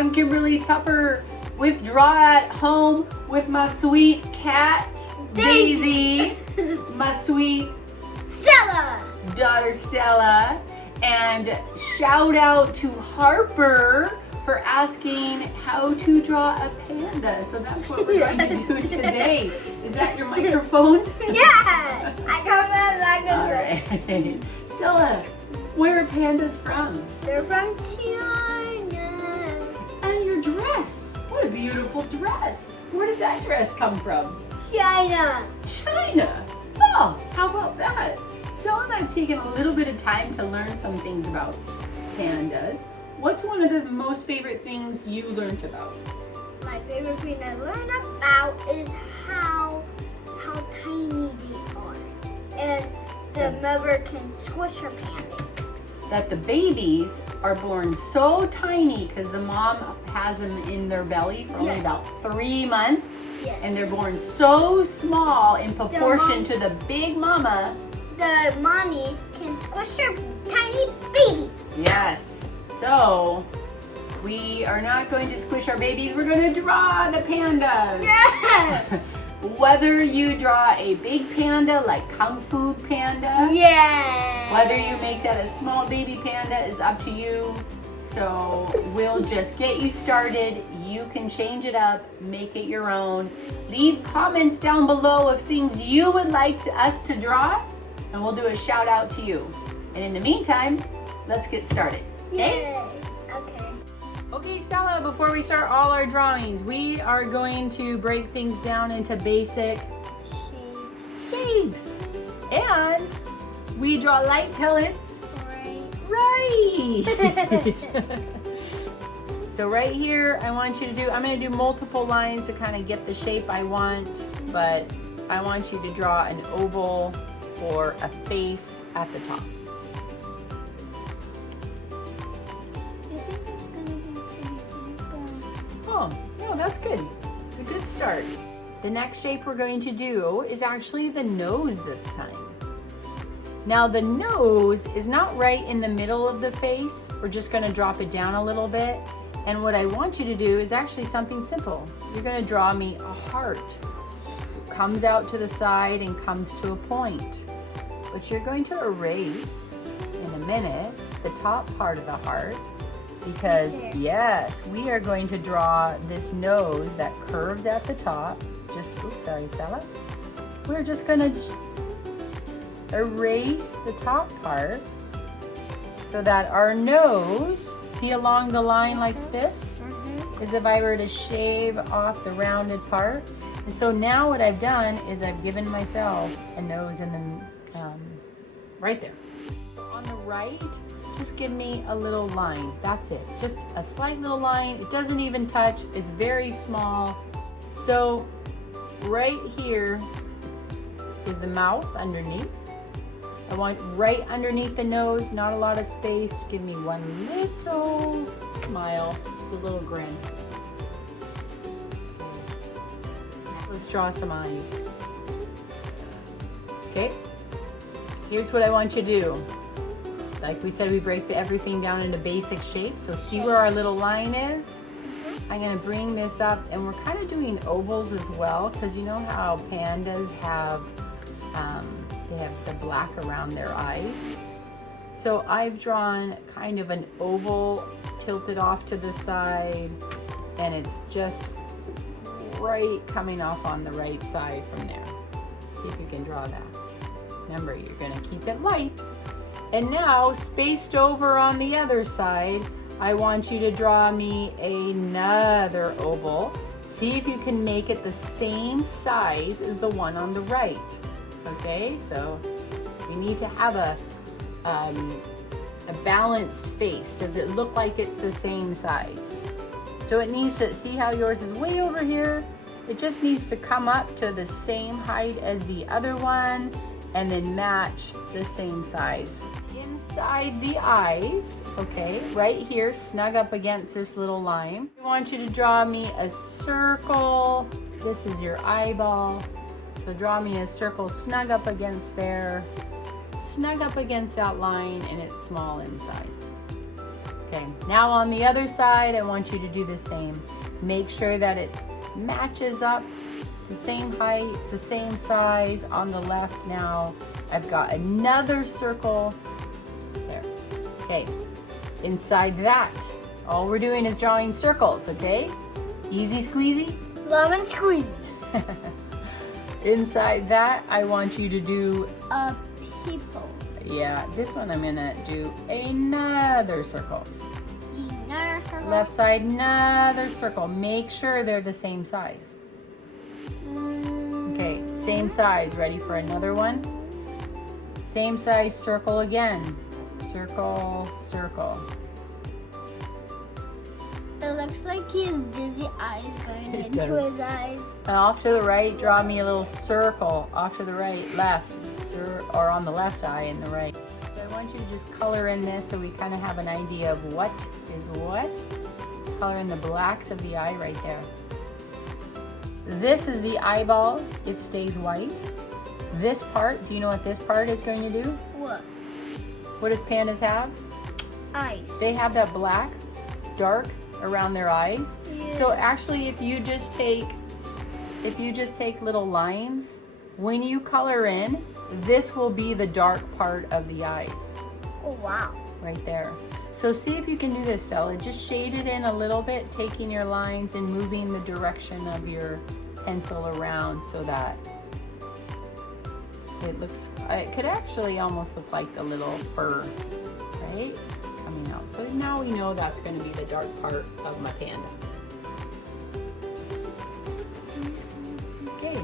I'm Kimberly Tupper with Draw at Home with my sweet cat, Daisy, my sweet Stella, daughter Stella, and shout out to Harper for asking how to draw a panda. So that's what we're going to do today. Is that your microphone? Yeah, I got that. All right. Stella, where are pandas from? They're from China. And your dress. What a beautiful dress. Where did that dress come from? China. China. Oh, how about that? Stella and I have taken a little bit of time to learn some things about pandas. What's one of the most favorite things you learned about? My favorite thing I learned about is how tiny they are, and the mother can squish her pandas. That the babies are born so tiny because the mom has them in their belly for only about 3 months. Yes. And they're born so small in proportion to the big mama. The mommy can squish her tiny babies. Yes. So we are not going to squish our babies. We're going to draw the pandas. Yes. Whether you draw a big panda like Kung Fu Panda. Yeah. Whether you make that a small baby panda is up to you. So we'll just get you started. You can change it up, make it your own. Leave comments down below of things you would like us to draw, and we'll do a shout out to you. And in the meantime, let's get started. Okay? Yay. Okay. Okay, Stella, before we start all our drawings, we are going to break things down into basic shapes. And we draw light till it's right. So right here, I want you to do, I'm going to do multiple lines to kind of get the shape I want, but I want you to draw an oval for a face at the top. Oh, no, that's good. It's a good start. The next shape we're going to do is actually the nose this time. Now the nose is not right in the middle of the face. We're just going to drop it down a little bit. And what I want you to do is actually something simple. You're going to draw me a heart. So it comes out to the side and comes to a point. But you're going to erase in a minute the top part of the heart. Because yes, we are going to draw this nose that curves at the top. Oops, sorry, Stella. We're just going to erase the top part so that our nose, see along the line like this, as if I were to shave off the rounded part. And so now what I've done is I've given myself a nose in the, right there. On the right, just give me a little line. That's it. Just a slight little line. It doesn't even touch. It's very small. So right here is the mouth underneath. I want right underneath the nose, not a lot of space. Give me one little smile. It's a little grin. Let's draw some eyes. Okay. Here's what I want you to do. Like we said, we break everything down into basic shapes. So see where our little line is? I'm going to bring this up, and we're kind of doing ovals as well, because you know how pandas have, they have the black around their eyes. So I've drawn kind of an oval tilted off to the side, and it's just right coming off on the right side from there. See if you can draw that. Remember, you're going to keep it light. And now, spaced over on the other side, I want you to draw me another oval. See if you can make it the same size as the one on the right. Okay, so we need to have a balanced face. Does it look like it's the same size? So it needs to, see how yours is way over here? It just needs to come up to the same height as the other one, and then match the same size. Inside the eyes, okay, right here, snug up against this little line. I want you to draw me a circle. This is your eyeball. So draw me a circle snug up against there, snug up against that line, and it's small inside. Okay, now on the other side, I want you to do the same. Make sure that it matches up. It's the same height, it's the same size. On the left now, I've got another circle. There. Okay, inside that, all we're doing is drawing circles, okay? Easy squeezy. Lemon squeeze. Inside that, I want you to do, A people. yeah, this one I'm gonna do another circle. Another circle. Left side, another circle. Make sure they're the same size. Okay, same size. Ready for another one? Same size circle again. Circle, circle. It looks like he has dizzy eyes going It into does. his eyes. And off to the right, draw me a little circle. Off to the right, left, or on the left eye and the right. So I want you to just color in this so we kind of have an idea of what is what. Color in the blacks of the eye right there. This is the eyeball. It stays white. This part, do you know what this part is going to do? What? What does pandas have? Eyes. They have that black, dark around their eyes. So Yes. actually, if you just take little lines, when you color in, this will be the dark part of the eyes, Oh, wow. right there. So see if you can do this, Stella. Just shade it in a little bit, taking your lines and moving the direction of your pencil around so that it could actually almost look like the little fur, right? Coming out. So now we know that's going to be the dark part of my panda. Okay,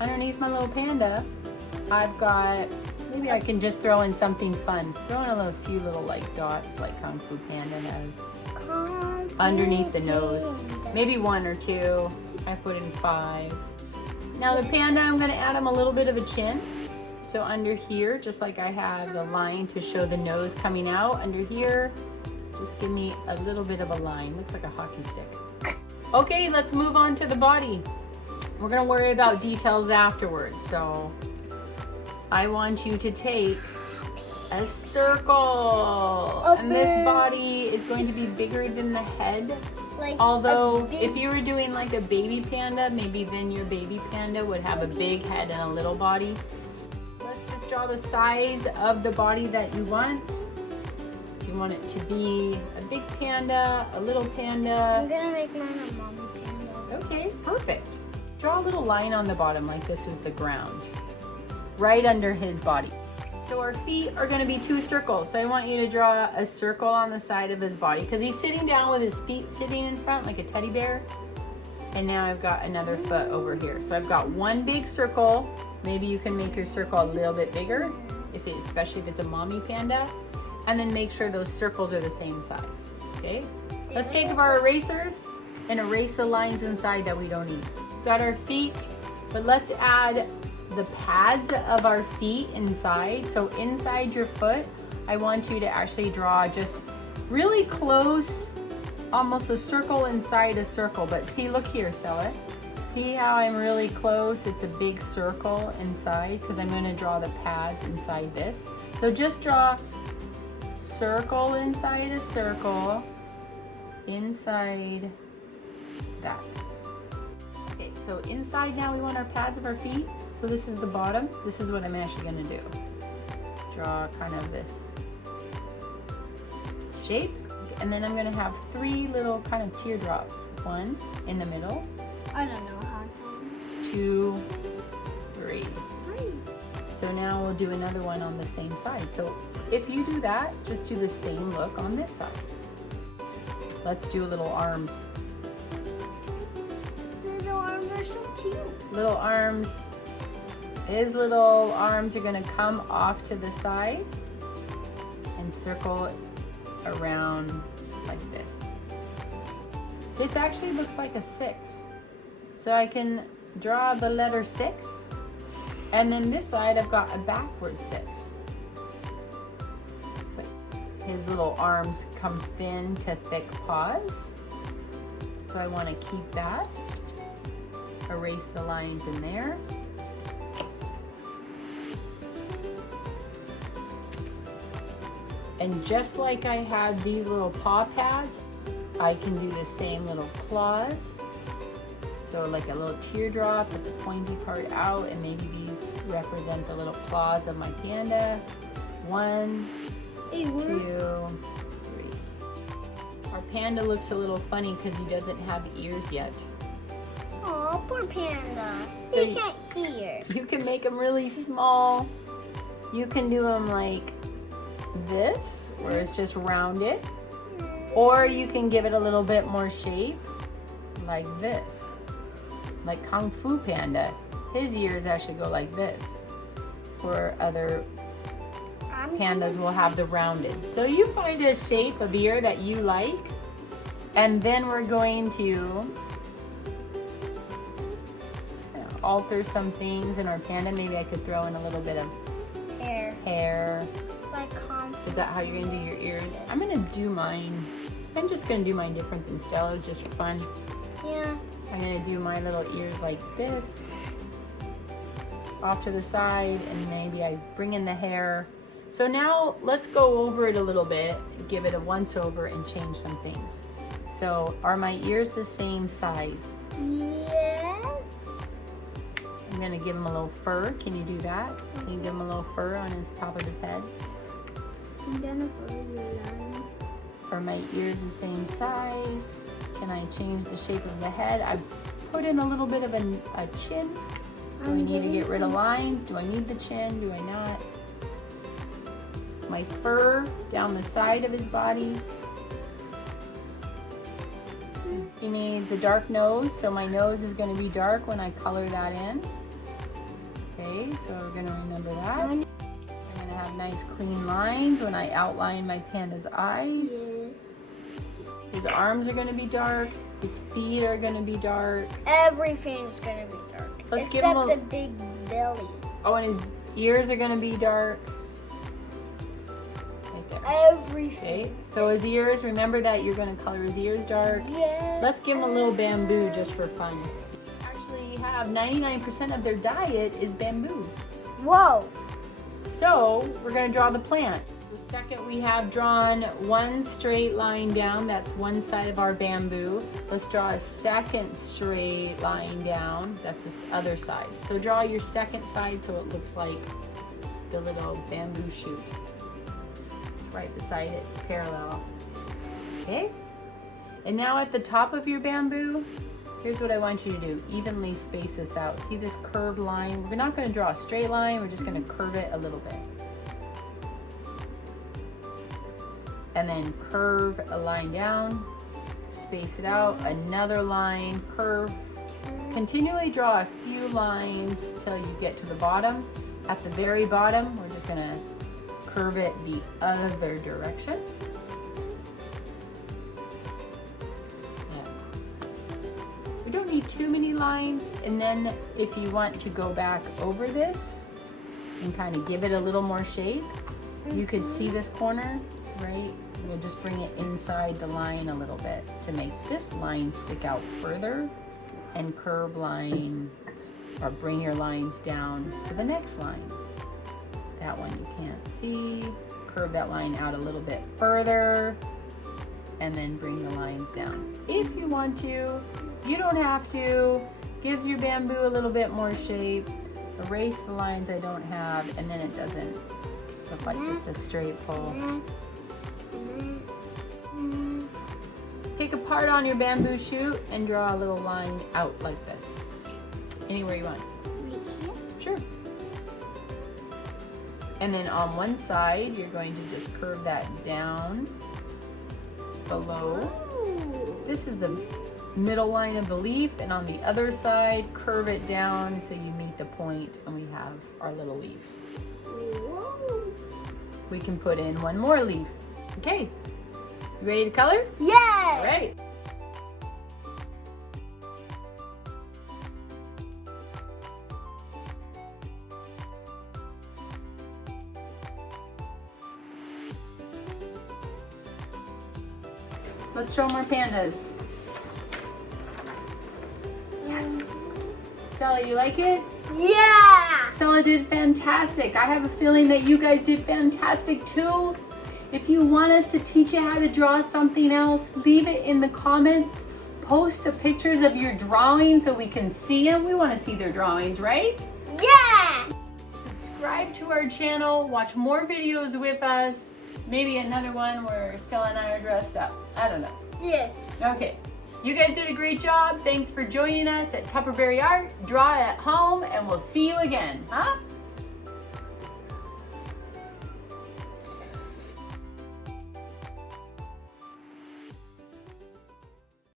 underneath my little panda, I've got, maybe I can just throw in something fun. Throw in a few little like dots like Kung Fu Panda has. Underneath the nose. Maybe 1 or 2. I put in 5. Now the panda, I'm going to add him a little bit of a chin. So under here, just like I have the line to show the nose coming out, under here, just give me a little bit of a line. Looks like a hockey stick. Okay, let's move on to the body. We're going to worry about details afterwards. So I want you to take a circle. And this body is going to be bigger than the head. Like Although, a big- if you were doing like a baby panda, maybe then your baby panda would have a big head and a little body. Let's just draw the size of the body that you want. You want it to be a big panda, a little I'm panda. gonna make mine a mommy panda. Okay, perfect. Draw a little line on the bottom like this is the ground, right under his body. So our feet are going to be 2 circles. So I want you to draw a circle on the side of his body because he's sitting down with his feet sitting in front like a teddy bear. And now I've got another foot over here. So I've got one big circle. Maybe you can make your circle a little bit bigger, especially if it's a mommy panda. And then make sure those circles are the same size. Okay? Let's take our erasers and erase the lines inside that we don't need. Got our feet, but let's add the pads of our feet inside. So inside your foot, I want you to actually draw just really close, almost a circle inside a circle. But see, look here, Stella. See how I'm really close? It's a big circle inside because I'm going to draw the pads inside this. So just draw circle inside a circle inside that. Okay, so inside now we want our pads of our feet. So this is the bottom. This is what I'm actually going to do. Draw kind of this shape. And then I'm going to have 3 little kind of teardrops. 1 in the middle. I don't know how to. 2, 3. So now we'll do another one on the same side. So if you do that, just do the same look on this side. Let's do little arms. Little arms are so cute. Little arms. His little arms are going to come off to the side and circle around like this. This actually looks like a 6. So I can draw the letter 6. And then this side I've got a backward 6. His little arms come thin to thick paws. So I want to keep that. Erase the lines in there. And just like I had these little paw pads, I can do the same little claws. So like a little teardrop with the pointy part out, and maybe these represent the little claws of my panda. 1, 2, 3. Our panda looks a little funny because he doesn't have ears yet. Oh, poor panda. So He can't hear. You can make them really small. You can do them like this, where it's just rounded. Or you can give it a little bit more shape, like this. Like Kung Fu Panda. His ears actually go like this. Or other pandas will have the rounded. So you find a shape of ear that you like, and then we're going to alter some things in our panda. Maybe I could throw in a little bit of hair. Like Is that how you're gonna do your ears? I'm gonna do mine. I'm just gonna do mine different than Stella's, just for fun. Yeah. I'm gonna do my little ears like this, off to the side, and maybe I bring in the hair. So now let's go over it a little bit, give it a once over and change some things. So are my ears the same size? Yes. I'm gonna give him a little fur. Can you do that? Can you give him a little fur on his top of his head? I'm gonna follow your line. Are my ears the same size? Can I change the shape of the head? I put in a little bit of a chin. Do I need to get rid of lines? Do I need the chin? Do I not? My fur down the side of his body. He needs a dark nose, so my nose is going to be dark when I color that in. Okay, so we're going to remember that. I'm going to have nice clean lines when I outline my panda's eyes. Yes. His arms are going to be dark. His feet are going to be dark. Everything's gonna be dark. Let's except give him the big belly. Oh, and his ears are going to be dark. Right there. Everything. Okay, so his ears, remember that you're going to color his ears dark. Yes. Let's give them a little bamboo just for fun. Actually have 99% of their diet is bamboo. Whoa. So we're going to draw the plant. The second we have drawn one straight line down, that's one side of our bamboo. Let's draw a second straight line down, that's this other side. So draw your second side so it looks like the little bamboo shoot. Right beside it, it's parallel. Okay? And now at the top of your bamboo, here's what I want you to do. Evenly space this out. See this curved line? We're not going to draw a straight line, we're just going to curve it a little bit. And then curve a line down, space it out, another line, curve. Continually draw a few lines till you get to the bottom. At the very bottom, we're just going to curve it the other direction. We don't need too many lines, and then if you want to go back over this and kind of give it a little more shape, you could see this corner, right? We'll just bring it inside the line a little bit to make this line stick out further, and curve lines, or bring your lines down to the next line. That one you can't see. Curve that line out a little bit further, and then bring the lines down. If you want to, you don't have to. Gives your bamboo a little bit more shape. Erase the lines I don't have, and then it doesn't look like just a straight pull. Take a part on your bamboo shoot and draw a little line out like this. Anywhere you want. Right here? Sure. And then on one side, you're going to just curve that down below. Oh. This is the middle line of the leaf, and on the other side, curve it down so you meet the point and we have our little leaf. Whoa. We can put in one more leaf. Okay, you ready to color? Yeah. All right. Let's show more pandas. Yes. Stella, you like it? Yeah. Stella did fantastic. I have a feeling that you guys did fantastic too. If you want us to teach you how to draw something else, leave it in the comments. Post the pictures of your drawings so we can see them. We want to see their drawings, right? Yeah! Subscribe to our channel, watch more videos with us. Maybe another one where Stella and I are dressed up. I don't know. Yes. Okay. You guys did a great job. Thanks for joining us at Tupperberry Art. Draw at home and we'll see you again. Huh?